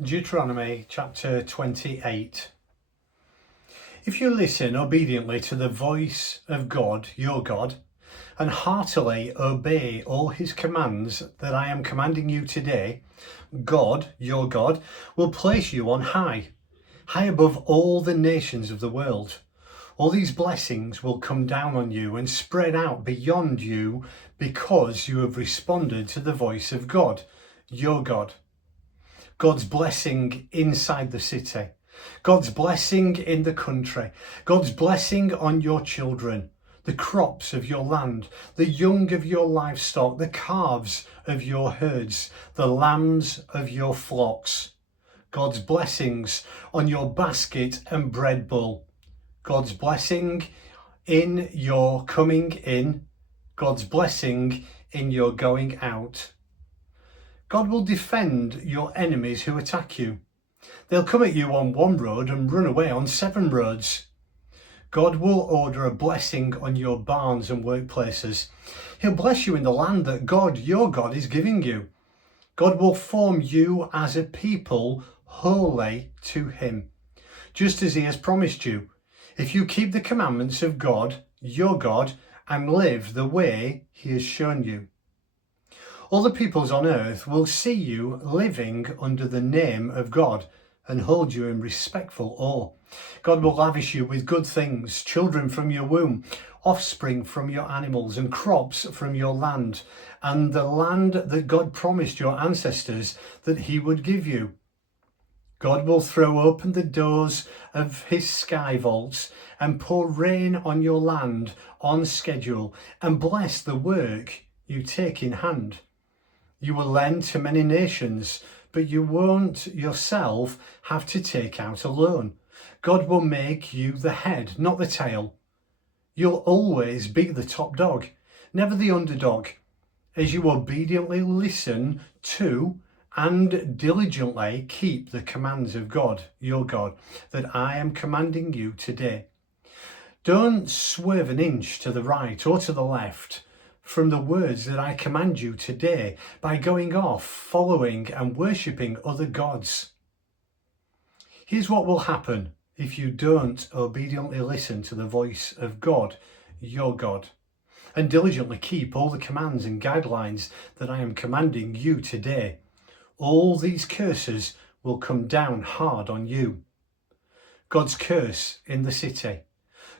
Deuteronomy chapter 28. If you listen obediently to the voice of God, your God, and heartily obey all his commands that I am commanding you today, God, your God, will place you on high, high above all the nations of the world. All these blessings will come down on you and spread out beyond you because you have responded to the voice of God, your God. God's blessing inside the city, God's blessing in the country, God's blessing on your children, the crops of your land, the young of your livestock, the calves of your herds, the lambs of your flocks. God's blessings on your basket and bread bowl. God's blessing in your coming in, God's blessing in your going out. God will defend your enemies who attack you. They'll come at you on one road and run away on 7 roads. God will order a blessing on your barns and workplaces. He'll bless you in the land that God, your God, is giving you. God will form you as a people holy to him, just as he has promised you, if you keep the commandments of God, your God, and live the way he has shown you. All the peoples on earth will see you living under the name of God and hold you in respectful awe. God will lavish you with good things, children from your womb, offspring from your animals, and crops from your land, and the land that God promised your ancestors that he would give you. God will throw open the doors of his sky vaults and pour rain on your land on schedule and bless the work you take in hand. You will lend to many nations, but you won't yourself have to take out a loan. God will make you the head, not the tail. You'll always be the top dog, never the underdog, as you obediently listen to and diligently keep the commands of God, your God, that I am commanding you today. Don't swerve an inch to the right or to the left from the words that I command you today by going off, following and worshipping other gods. Here's what will happen if you don't obediently listen to the voice of God, your God, and diligently keep all the commands and guidelines that I am commanding you today. All these curses will come down hard on you. God's curse in the city,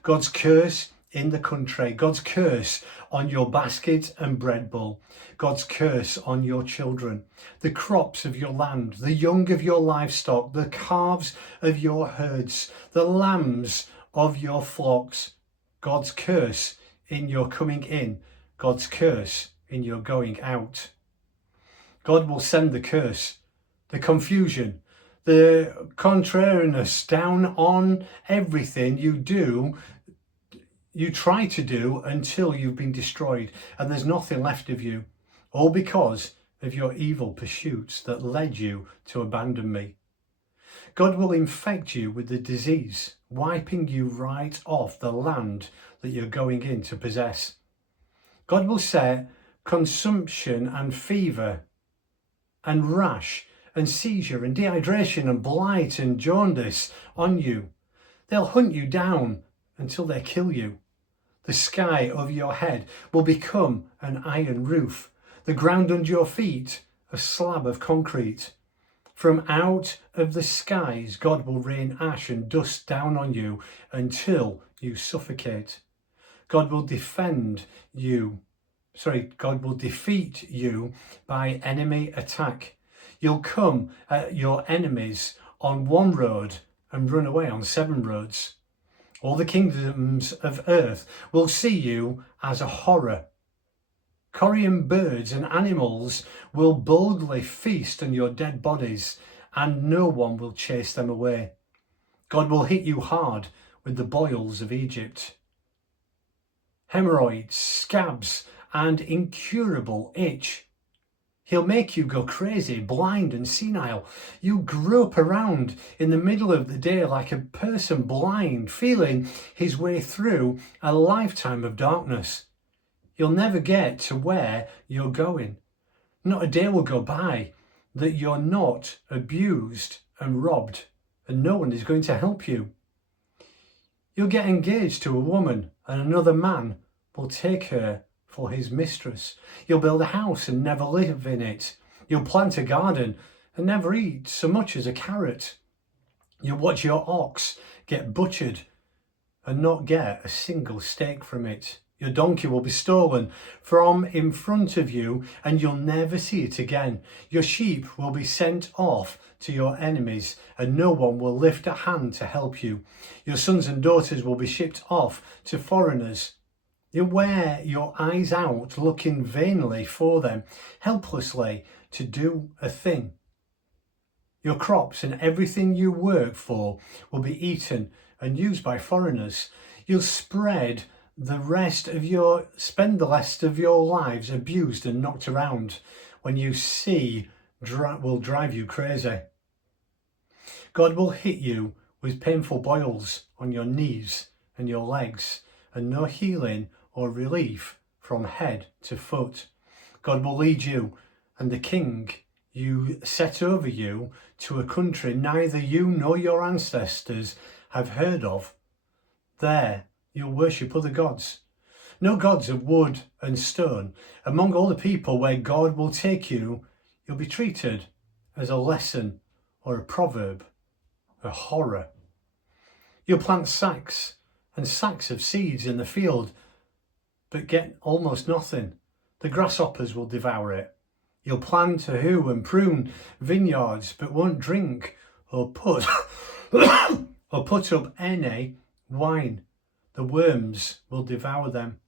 God's curse in the country, God's curse on your basket and bread bowl, God's curse on your children, the crops of your land, the young of your livestock, the calves of your herds, the lambs of your flocks, God's curse in your coming in, God's curse in your going out. God will send the curse, the confusion, the contrariness down on everything you try to do until you've been destroyed and there's nothing left of you, all because of your evil pursuits that led you to abandon me. God will infect you with the disease, wiping you right off the land that you're going in to possess. God will set consumption and fever and rash and seizure and dehydration and blight and jaundice on you. They'll hunt you down until they kill you. The sky over your head will become an iron roof, the ground under your feet a slab of concrete. From out of the skies God will rain ash and dust down on you until you suffocate. God will defeat you by enemy attack. You'll come at your enemies on one road and run away on 7 roads. All the kingdoms of earth will see you as a horror. Carrion birds and animals will boldly feast on your dead bodies, and no one will chase them away. God will hit you hard with the boils of Egypt. Hemorrhoids, scabs, and incurable itch. He'll make you go crazy, blind and senile. You grope around in the middle of the day like a person blind, feeling his way through a lifetime of darkness. You'll never get to where you're going. Not a day will go by that you're not abused and robbed, and no one is going to help you. You'll get engaged to a woman and another man will take her for his mistress. You'll build a house and never live in it. You'll plant a garden and never eat so much as a carrot. You'll watch your ox get butchered and not get a single steak from it. Your donkey will be stolen from in front of you and you'll never see it again. Your sheep will be sent off to your enemies and no one will lift a hand to help you. Your sons and daughters will be shipped off to foreigners. You'll wear your eyes out looking vainly for them, helplessly to do a thing. Your crops and everything you work for will be eaten and used by foreigners. You'll spend the rest of your lives abused and knocked around when you see will drive you crazy. God will hit you with painful boils on your knees and your legs and no healing or relief from head to foot. God will lead you and the king you set over you to a country neither you nor your ancestors have heard of. There you'll worship other gods, no gods of wood and stone. Among all the people where God will take you, you'll be treated as a lesson or a proverb, a horror. You'll plant sacks and sacks of seeds in the field, but get almost nothing. The grasshoppers will devour it. You'll plant a hoe and prune vineyards, but won't drink or put up any wine. The worms will devour them.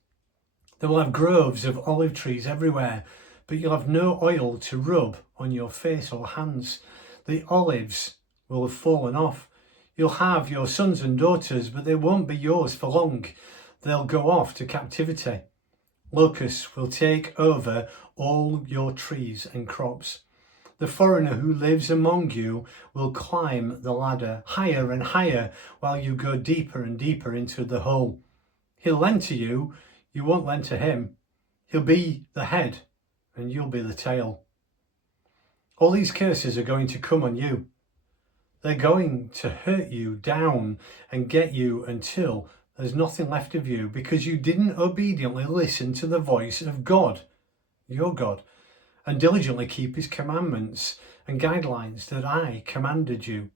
They will have groves of olive trees everywhere, but you'll have no oil to rub on your face or hands. The olives will have fallen off. You'll have your sons and daughters, but they won't be yours for long. They'll go off to captivity. Locusts will take over all your trees and crops. The foreigner who lives among you will climb the ladder higher and higher while you go deeper and deeper into the hole. He'll lend to you, you won't lend to him. He'll be the head and you'll be the tail. All these curses are going to come on you. They're going to hurt you down and get you until there's nothing left of you because you didn't obediently listen to the voice of God, your God, and diligently keep his commandments and guidelines that I commanded you.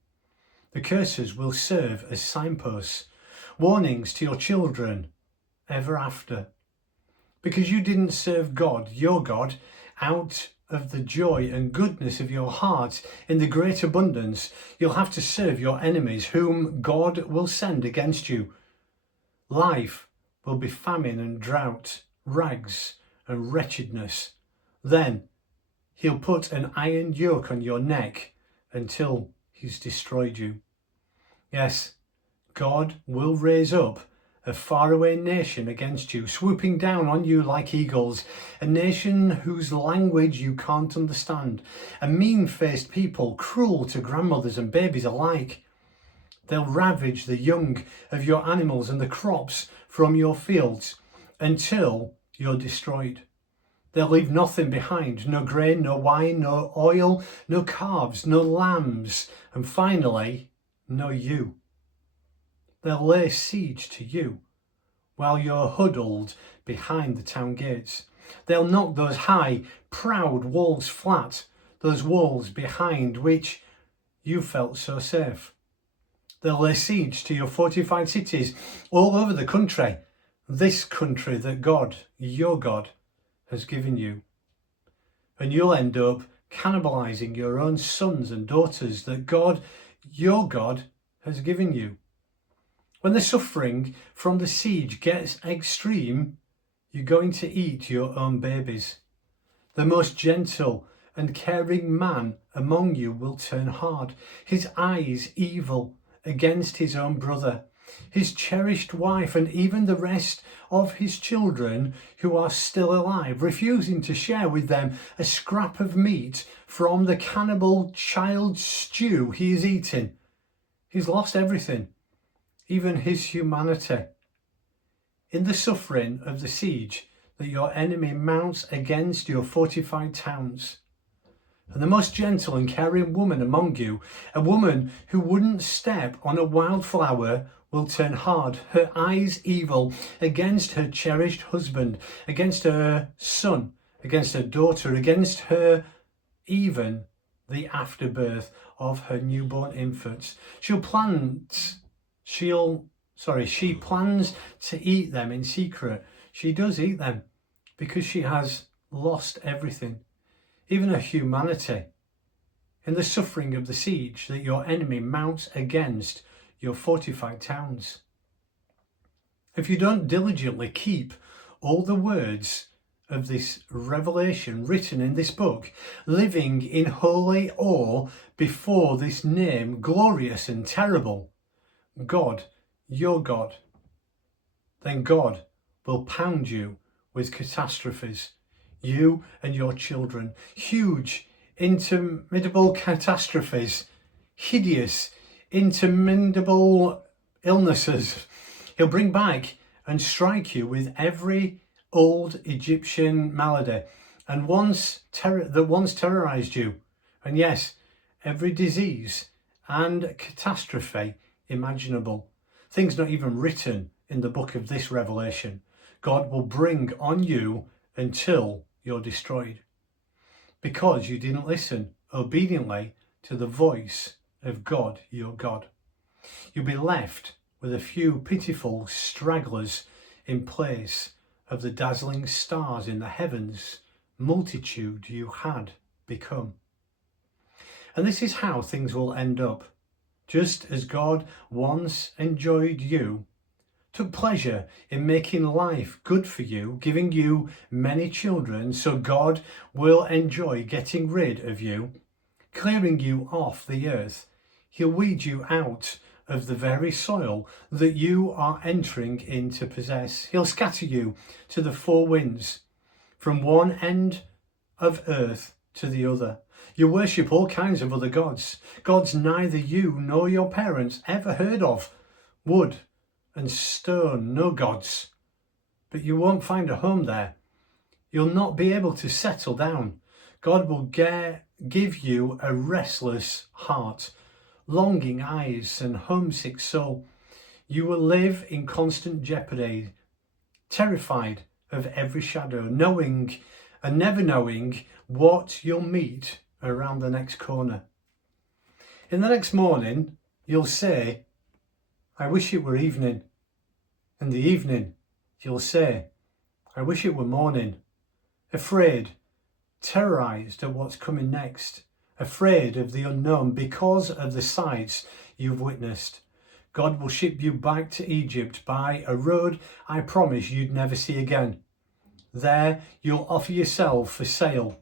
The curses will serve as signposts, warnings to your children ever after. Because you didn't serve God, your God, out of the joy and goodness of your heart in the great abundance, you'll have to serve your enemies whom God will send against you. Life will be famine and drought, rags and wretchedness. Then he'll put an iron yoke on your neck until he's destroyed you. Yes, God will raise up a faraway nation against you, swooping down on you like eagles, a nation whose language you can't understand, a mean-faced people, cruel to grandmothers and babies alike. They'll ravage the young of your animals and the crops from your fields until you're destroyed. They'll leave nothing behind, no grain, no wine, no oil, no calves, no lambs, and finally, no you. They'll lay siege to you while you're huddled behind the town gates. They'll knock those high, proud walls flat, those walls behind which you felt so safe. They'll lay siege to your fortified cities all over the country, this country that God, your God, has given you. And you'll end up cannibalizing your own sons and daughters that God, your God, has given you. When the suffering from the siege gets extreme, you're going to eat your own babies. The most gentle and caring man among you will turn hard, his eyes evil against his own brother, his cherished wife, and even the rest of his children who are still alive, refusing to share with them a scrap of meat from the cannibal child stew he is eating. He's lost everything, even his humanity. In the suffering of the siege that your enemy mounts against your fortified towns, And the most gentle and caring woman among you, a woman who wouldn't step on a wildflower, will turn hard, her eyes evil, against her cherished husband, against her son, against her daughter, against her even the afterbirth of her newborn infants. She plans to eat them in secret. She does eat them because she has lost everything, even her humanity, in the suffering of the siege that your enemy mounts against your fortified towns. If you don't diligently keep all the words of this revelation written in this book, living in holy awe before this name, glorious and terrible, God, your God, then God will pound you with catastrophes, you and your children, huge, interminable catastrophes, hideous, interminable illnesses. He'll bring back and strike you with every old Egyptian malady and that once terrorized you, and yes, every disease and catastrophe imaginable, things not even written in the book of this revelation, God will bring on you until you're destroyed, because you didn't listen obediently to the voice of God, your God. You'll be left with a few pitiful stragglers in place of the dazzling stars in the heavens, multitude you had become. And this is how things will end up. Just as God once enjoyed you, took pleasure in making life good for you, giving you many children, so God will enjoy getting rid of you, clearing you off the earth. He'll weed you out of the very soil that you are entering in to possess. He'll scatter you to the four winds, from one end of earth to the other. You worship all kinds of other gods, gods neither you nor your parents ever heard of, wood and stone, no gods. But you won't find a home there. You'll not be able to settle down. God will give you a restless heart, longing eyes and homesick soul. You will live in constant jeopardy, terrified of every shadow, knowing and never knowing what you'll meet around the next corner. In the next morning, you'll say, I wish it were evening. In the evening, you'll say, I wish it were morning. Afraid, terrorized at what's coming next, afraid of the unknown because of the sights you've witnessed. God will ship you back to Egypt by a road I promise you'd never see again. There you'll offer yourself for sale,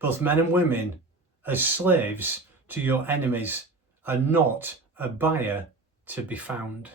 both men and women, as slaves to your enemies, and not a buyer to be found.